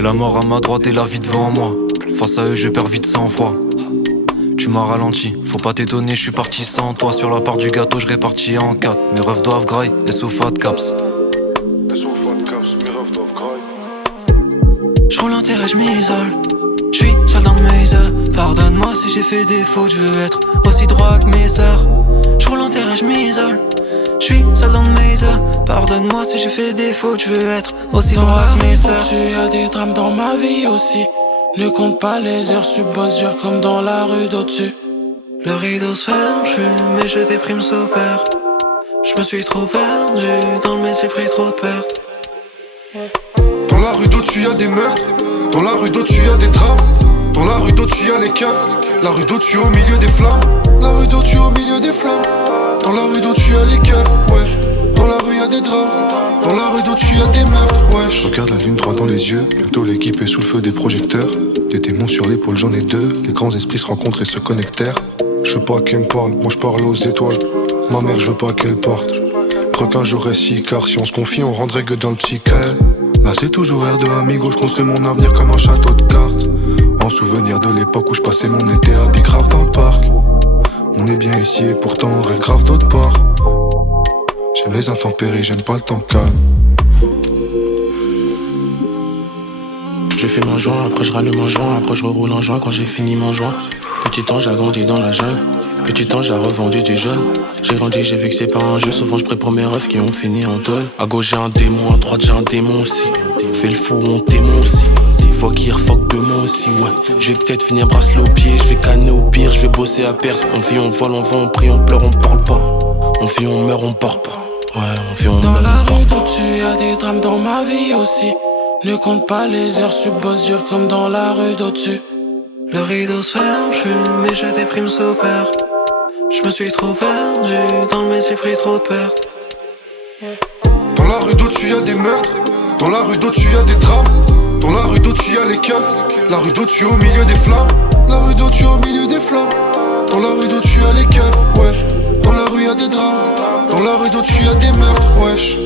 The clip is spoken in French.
J'ai la mort à ma droite et la vie devant moi. Face à eux je perds vite sans froid. Tu m'as ralenti, faut pas t'étonner, je suis parti sans toi. Sur la part du gâteau je répartis en 4. Mes refs doivent graille et fat caps. J'roule en terre et j'm'isole. J'suis seul dans mes heures. Pardonne-moi si j'ai fait des fautes, je veux être aussi droit que mes sœurs. J'roule en terre et j'm'isole. J'suis seul dans mes heures. Pardonne-moi si j'ai fait des fautes, je veux être aussi droit que mes sœurs. Il y a des drames dans ma vie aussi. Ne compte pas les heures, je bosse dur comme dans la rue d'au-dessus. Le rideau se ferme, mais je déprime s'opère. Je me suis trop perdu, dans le métier pris trop de pertes. Dans la rue d'au-dessus y'a des meurtres. Dans la rue d'au-dessus y'a des drames. Dans la rue d'au-dessus y'a les keufs. La rue d'au-dessus au milieu des flammes. La rue d'au-dessus au milieu des flammes. Dans la rue d'au-dessus y'a les keufs, ouais. Dans la rue y'a des drames. Dans la rue d'au-dessus y'a des meurtres, ouais. Je regarde la lune droit dans les yeux. Bientôt l'équipe est sous le feu des projecteurs. Des démons sur l'épaule, j'en ai deux. Les grands esprits se rencontrent et se connectèrent. Je veux pas qu'elle me parle, moi je parle aux étoiles. Ma mère je veux pas qu'elle parte. Requin j'aurais si, car si on se confie on rendrait que dans le psyché. Là c'est toujours air de amigo, je construis mon avenir comme un château de cartes. En souvenir de l'époque où je passais mon été à Bicrave dans le parc. On est bien ici et pourtant on rêve grave d'autre part. J'aime les intempéries, j'aime pas le temps calme. Je fume un joint, après je rallume un joint, après je reroule un joint quand j'ai fini mon joint. Petit temps j'ai grandi dans la jungle, petit temps j'ai revendu du jaune. J'ai grandi, j'ai vu que c'est pas un jeu, souvent je prie pour mes refs qui ont fini en tôle. À gauche j'ai un démon, à droite j'ai un démon aussi. Fais le fou, on démon aussi. Fuck here, fuck de moi aussi, ouais. Je vais peut-être finir bracelet au pied, je vais canner au pire, je vais bosser à perte. On vit, on vole, on vend, on prie, on pleure, on parle pas. On vit, on meurt, on part pas. Ouais, on vit, on meurt, on part pas. Dans la rue d'au-dessus y'a des drames dans ma vie aussi. Ne compte pas les heures, je bosse dur comme dans la rue d'au-dessus. Le rideau se ferme, mais je déprime s'opère. Je me suis trop perdu, dans le métier pris trop de pertes. Dans la rue d'au-dessus y'a des meurtres. Dans la rue d'au-dessus y'a des drames. Dans la rue d'au-dessus y'a les keufs. La rue d'au-dessus au milieu des flammes. La rue d'au-dessus au milieu des flammes. Dans la rue d'au-dessus y'a les keufs, ouais. Dans la rue y'a des drames. Dans la rue d'au-dessus y'a des meurtres, wesh.